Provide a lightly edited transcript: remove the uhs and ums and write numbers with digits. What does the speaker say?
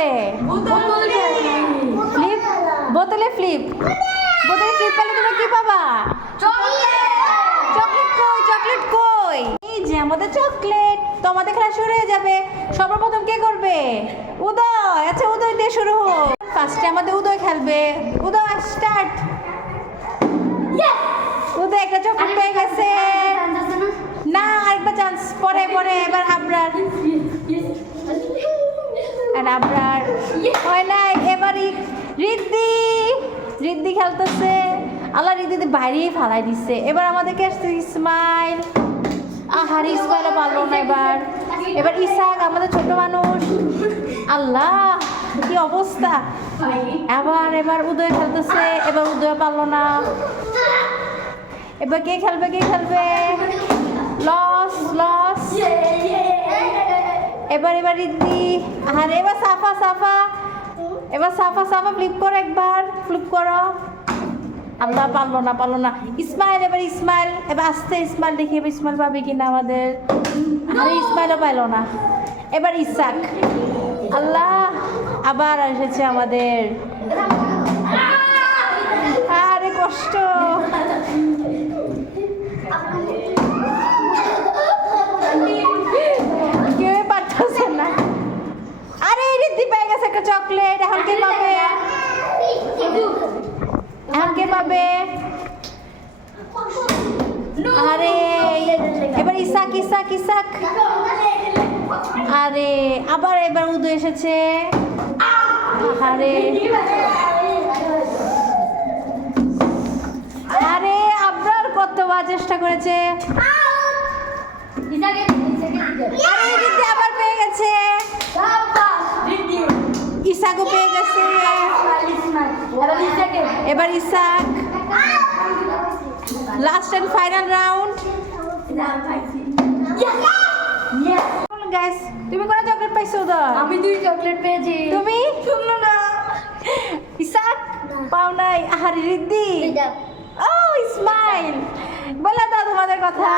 হবে? ফ্লিপ, বোতলে ফ্লিপ। বোতলে ফ্লিপ পেলে তুমি কি পাবা? চকলেট কই? চকলেট কই? এই যে আমাদের চকলেট। তো আমাদের খেলা শুরু হয়ে যাবে। সর্বপ্রথম কে করবে? উদয়। আচ্ছা উদয় দিয়ে শুরু হোক। ফার্স্টে আমাদের উদয় খেলবে। উদয় স্টার্ট। উদয় একটা চকলেট পেয়ে গেছে। না আরেকটা চান্স, পরে পরে। এবার আবরার। আর আবরার হয় নাই। এবারই রিদ্ধি। রিদ্ধি খেলতেছে। আল্লাহ রিদ্ধি বাইরেই ফালাই দিচ্ছে। এবার আমাদেরকে আসছে ইসমাইল। আহার ইসমাইলও পারলো না এবার। এবার ইসাক, আমাদের ছোট মানুষ। আল্লাহ কি অবস্থা। এবার উদয় খেলতেছে। এবার উদয় পারলো না। এবার কে খেলবে? কে খেলবে? Loss loss. এবার রিদ্ধি। আর এবার সাফা সাফা। এবার সাফা সাফা ফ্লিপ করো, একবার ফ্লিপ করো। আল্লাহ পারলো না। ইসমাইল, এবার ইসমাইল। এবার আসতে ইসমাইল, দেখি এবার ইসমাইল পাবে কিনা আমাদের। আরে ইসমাইলও পাইলো না। এবার ইসাক। আল্লাহ আবার এসেছে আমাদের। আরে কষ্ট। কেউ পারতেছে না। আরে রিদ্ধি পেয়ে গেছে একটা চকলেট। এখন কে পাবে? এখন কে পাবে? আরে এবার ইসাক ইসাক ইসাক। আরে আবার এবার উদয় এসেছে। আরে আরে আবরার কতবার চেষ্টা করেছে। আরে রিদ্ধি আবার পেয়ে গেছে। ইসাকও পেয়ে গেছে। এবার Isaac. Last and final round. Guys, তুমি কোন চকলেট পাইছো? আমি 2 চকলেট পেয়েছি। তুমি? শুনলো না। ইসাক পাও নাই। আহারে রিদ্ধি। ও ইসমাইল, বলে দাও তোমাদের কথা।